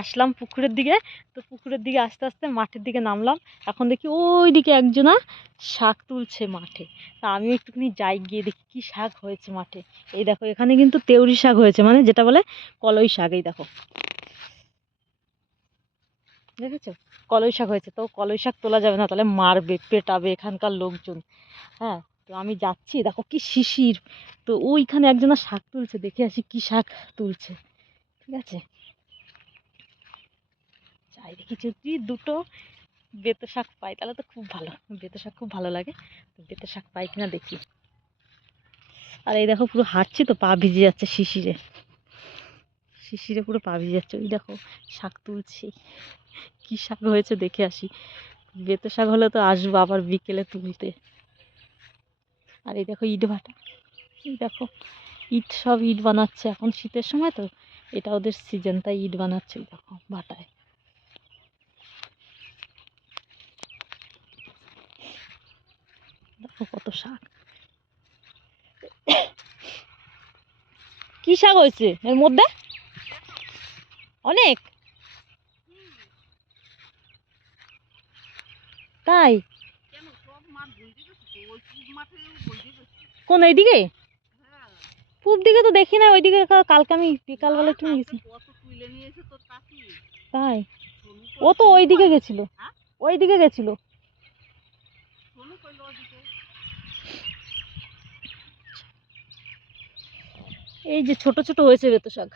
আসলাম পুকুরের দিকে। তো পুকুরের দিকে আস্তে আস্তে মাঠের দিকে নামলাম। এখন দেখি ওই দিকে একজনা শাক তুলছে মাঠে। তা আমিও একটুখানি যাই, গিয়ে দেখি কি শাক হয়েছে মাঠে। এই দেখো এখানে কিন্তু তেওড়ি শাক হয়েছে, মানে যেটা বলে কলই শাক। এই দেখো, দেখেছো, কলই শাক হয়েছে। তো কলই শাক তোলা যাবে না, তাহলে মারবে, পেটাবে এখানকার লোকজন। হ্যাঁ, তো আমি যাচ্ছি, দেখো কি শিশির। তো ওইখানে একজনা শাক তুলছে, দেখে আসি কি শাক তুলছে। ঠিক আছে, যাই দেখি যদি দুটো বেতো শাক পাই তাহলে তো খুব ভালো। বেতো শাক খুব ভালো লাগে, তো বেতো শাক পাই কিনা দেখি। আর এই দেখো পুরো হাঁটছি তো পা ভিজে যাচ্ছে শিশিরে, শিশিরে পুরো পা ভিজে যাচ্ছে। ওই দেখো শাক তুলছি, কি শাক হয়েছে দেখে আসি। বেতো শাক হলে তো আসবো আবার বিকেলে তুলতে। আর এই দেখো ইট ভাটা, এই দেখো ইট, সব ইট বানাচ্ছে, এখন শীতের সময় তো এটা ওদের সিজন, তাই ইট বানাচ্ছে। ওই দেখো ভাটায়, দেখো কত শাক। কি শাক হয়েছে এর মধ্যে? অনেক, তাই? কোন এইদিকে? পূব দিকে তো দেখি না, ওইদিকে কালকে আমি বিকালবেলা একটু গেছি। তাই? ও তো ওইদিকে গেছিল, ওইদিকে গেছিল। এই যে ছোট ছোট হয়েছে বেতো শাক।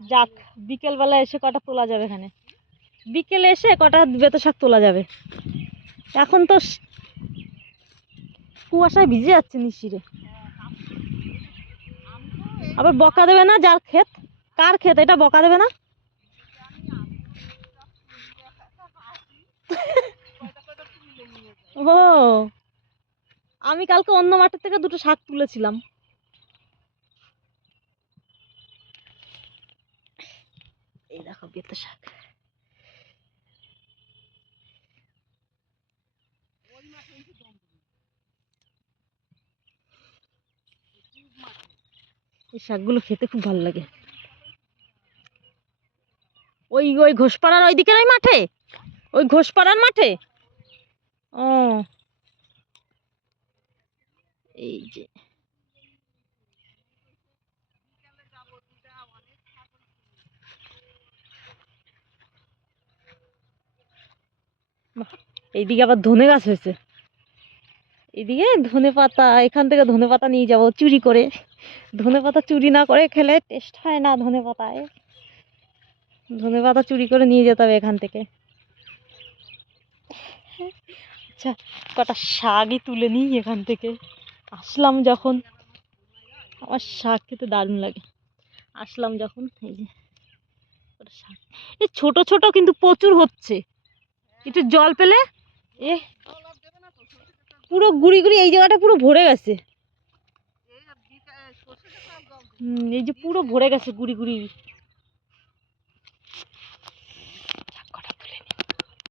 যাক, বিকেল বেলা এসে কটা তোলা যাবে এখানে, বিকেলে এসে কটা বেতো শাক তোলা যাবে। এখন তো কুয়াশায় ভিজে যাচ্ছে নিশিরে। আবার বকা দেবে না যার ক্ষেত? কার ক্ষেত এটা, বকা দেবে না? ও, আমি কালকে অন্য মাঠের থেকে দুটো শাক তুলেছিলাম। এই দেখো বেতো শাক। এই শাকগুলো খেতে খুব ভালো লাগে। ওই ওই ঘোষপাড়ার ওই দিকের ওই মাঠে, ওই ঘোষপাড়ার মাঠে। ও, এই যে এইদিকে আবার ধনে গাছ হয়েছে। এদিকে ধনে পাতা, এখান থেকে ধনে পাতা নিয়ে যাবো চুরি করে। ধনে পাতা চুরি না করে খেলে টেস্ট হয় না ধনে পাতায়। ধনে পাতা চুরি করে নিয়ে যেতে হবে এখান থেকে। আচ্ছা, কটা শাকই তুলে নিই এখান থেকে। আসলাম যখন, আমার শাক খেতে দারুণ লাগে। আসলাম যখন, এই যে কটা শাক, এই ছোট ছোট কিন্তু প্রচুর হচ্ছে। একটু জল পেলে এ পুরো গুড়ি গুড়ি, এই জায়গাটা পুরো ভরে গেছে। এই যে পুরো ভরে গেছে গুড়ি গুড়ি।